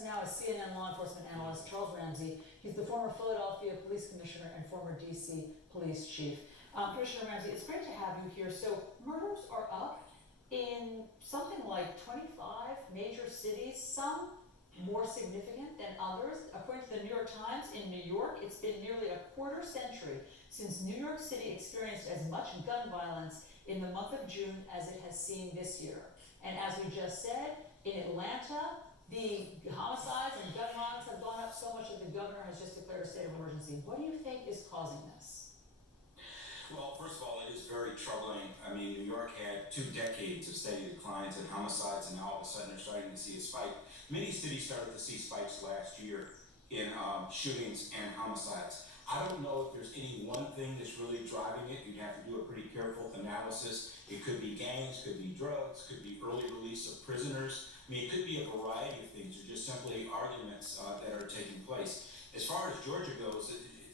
us now is CNN law enforcement analyst Charles Ramsey. He's the former Philadelphia police commissioner and former DC police chief. Commissioner Ramsey, it's great to have you here. So murders are up in something like 25 major cities, some more significant than others. According to the New York Times, in New York, it's been nearly a quarter century since New York City experienced as much gun violence in the month of June as it has seen this year. And as we just said, in Atlanta, the homicides and gun violence have gone up so much that the governor has just declared a state of emergency. What do you think is causing this? Well, first of all, it is very troubling. I mean, New York had 2 decades of steady declines in homicides, and now all of a sudden they're starting to see a spike. Many cities started to see spikes last year in shootings and homicides. I don't know if there's any one thing that's really driving it. You'd have to do a pretty careful analysis. It could be gangs, could be drugs, could be early release of prisoners. I mean, it could be a variety of things, or just simply arguments that are taking place. As far as Georgia goes,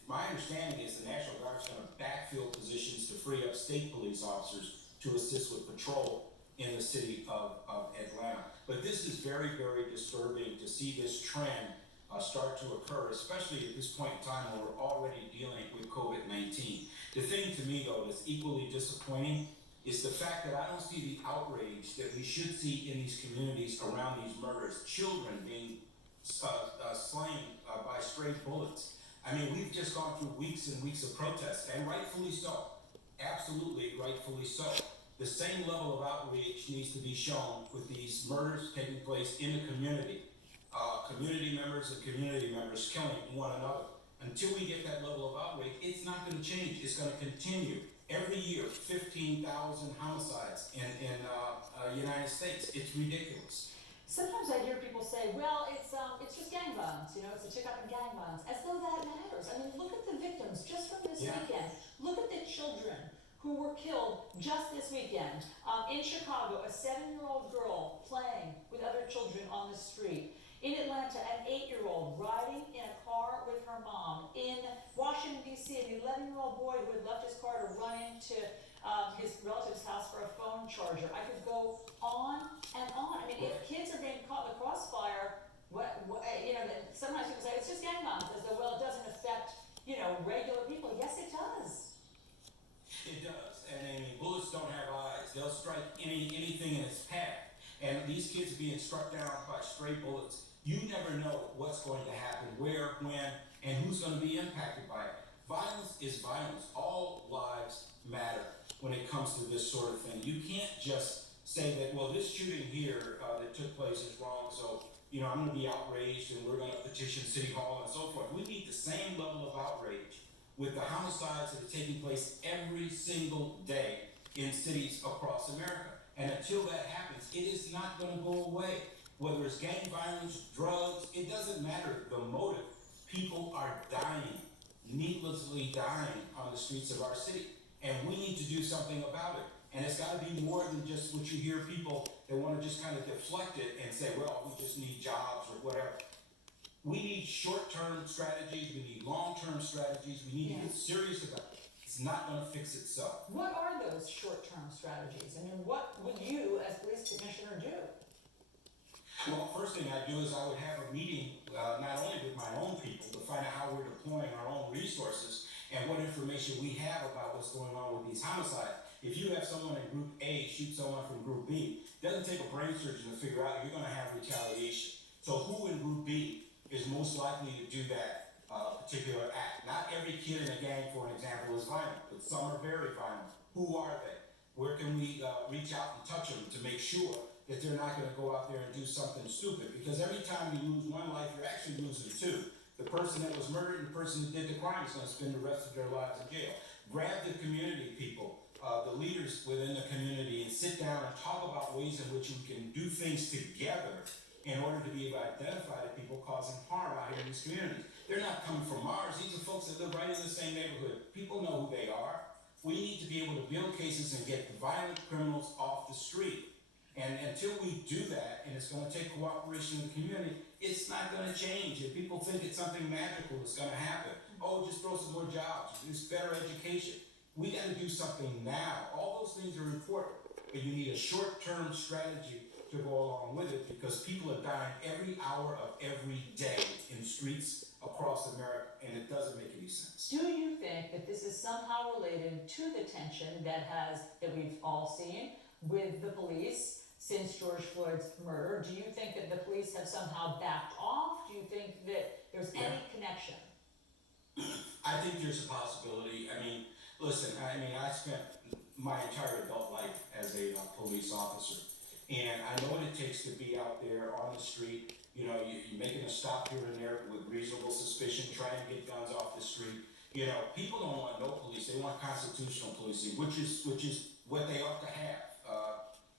my understanding is the National Guard is going to backfill positions to free up state police officers to assist with patrol in the city of Atlanta. But this is very, very disturbing to see this trend start to occur, especially at this point in time when we're already dealing with COVID-19. The thing to me, though, that's equally disappointing is the fact that I don't see the outrage that we should see in these communities around these murders. Children being slain by stray bullets. I mean, we've just gone through weeks and weeks of protests, and rightfully so. Absolutely rightfully so. The same level of outrage needs to be shown with these murders taking place in the community. Community members killing one another. Until we get that level of outrage, it's not going to change. It's going to continue. Every year, 15,000 homicides in United States. It's ridiculous. Sometimes I hear people say, well, it's just gang violence, it's a tick up in gang violence, as though that matters. I mean, look at the victims just from this weekend. Look at the children who were killed just this weekend. In Chicago, a 7-year-old girl playing with other children on the street. In Atlanta, an 8-year-old riding in a car with her mom. In Washington, D.C., an 11-year-old boy who had left his car to run into his relative's house for a phone charger. I could go on and on. I mean, if kids are being caught in the crossfire, sometimes people say it's just gang violence, as though, well, it doesn't affect, regular people. Yes, it does. It does, and I mean, bullets don't have eyes. They'll strike anything in its path. And these kids being struck down by stray bullets, you never know what's going to happen, where, when, and who's going to be impacted by it. Violence is violence. All lives matter when it comes to this sort of thing. You can't just say that, well, this shooting here that took place is wrong, so I'm going to be outraged and we're going to petition City Hall and so forth. We need the same level of outrage with the homicides that are taking place every single day in cities across America. And until that happens, it is not going to go away. Whether it's gang violence, drugs, it doesn't matter the motive. People are dying, needlessly dying on the streets of our city. And we need to do something about it. And it's got to be more than just what you hear people that want to just kind of deflect it and say, well, we just need jobs or whatever. We need short-term strategies. We need long-term strategies. We need to get serious about it. It's not going to fix itself. What are those short-term strategies? I mean, what would you, as police commissioner, do? Well, first thing I'd do is I would have a meeting not only with my own people to find out how we're deploying our own resources and what information we have about what's going on with these homicides. If you have someone in Group A shoot someone from Group B, it doesn't take a brain surgeon to figure out you're going to have retaliation. So who in Group B is most likely to do that particular act? Not every kid in a gang, for an example, is violent, but some are very violent. Who are they? Where can we reach out and touch them to make sure that they're not going to go out there and do something stupid? Because every time you lose one life, you're actually losing 2. The person that was murdered and the person that did the crime is going to spend the rest of their lives in jail. Grab the community people, the leaders within the community, and sit down and talk about ways in which we can do things together in order to be able to identify the people causing harm out here in these communities. They're not coming from Mars. These are folks that live right in the same neighborhood. People know who they are. We need to be able to build cases and get violent criminals off the street. And until we do that, and it's going to take cooperation in the community, it's not going to change. If people think it's something magical that's going to happen, just throw some more jobs, just better education. We got to do something now. All those things are important, but you need a short-term strategy to go along with it, because people are dying every hour of every day in streets across America, and it doesn't make any sense. Do you think that this is somehow related to the tension that we've all seen with the police since George Floyd's murder? Do you think that the police have somehow backed off? Do you think that there's any connection? I think there's a possibility. I mean, listen, I spent my entire adult life as a police officer, and I know what it takes to be out there on the street. You know, you're making a stop here and there with reasonable suspicion, trying to get guns off the street. You know, people don't want no police; they want constitutional policing, which is what they ought to have,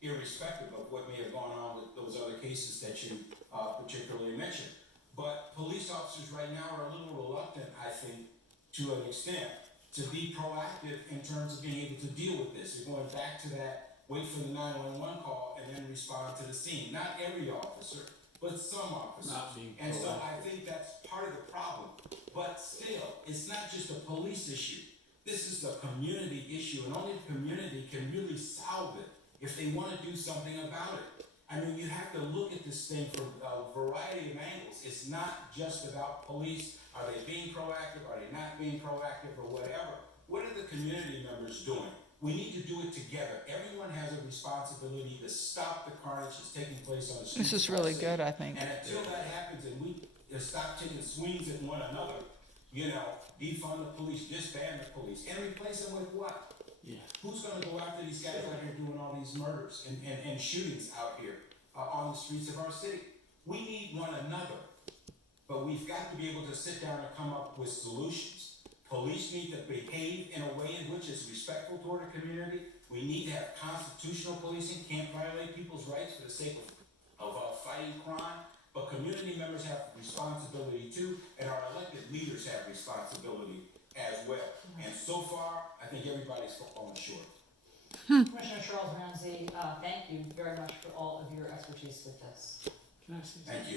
irrespective of what may have gone on with those other cases that you particularly mentioned. But police officers right now are a little reluctant, I think, to an extent, to be proactive in terms of being able to deal with this. You're going back to that, wait for the 911 call and then respond to the scene. Not every officer, but some officers. Not being And so proactive. I think that's part of the problem. But still, it's not just a police issue. This is a community issue, and only the community can really solve it if they want to do something about it. I mean, you have to look at this thing from a variety of angles. It's not just about police. Are they being proactive? Are they not being proactive, or whatever? What are the community members doing? We need to do it together. Everyone has a responsibility to stop the carnage that's taking place on the streets. This is of our really city. good, I think. And until that happens, and we stop taking swings at one another, you know, defund the police, disband the police, and replace them with what? Yeah. Who's gonna go after these guys out here doing all these murders and shootings out here on the streets of our city? We need one another, but we've got to be able to sit down and come up with solutions. Police need to behave in a way in which is respectful toward the community. We need to have constitutional policing, can't violate people's rights for the sake of fighting crime. But community members have responsibility too, and our elected leaders have responsibility as well. And so far, I think everybody's falling short. Commissioner Charles Ramsey, thank you very much for all of your expertise with this. Can I say something? Thank you.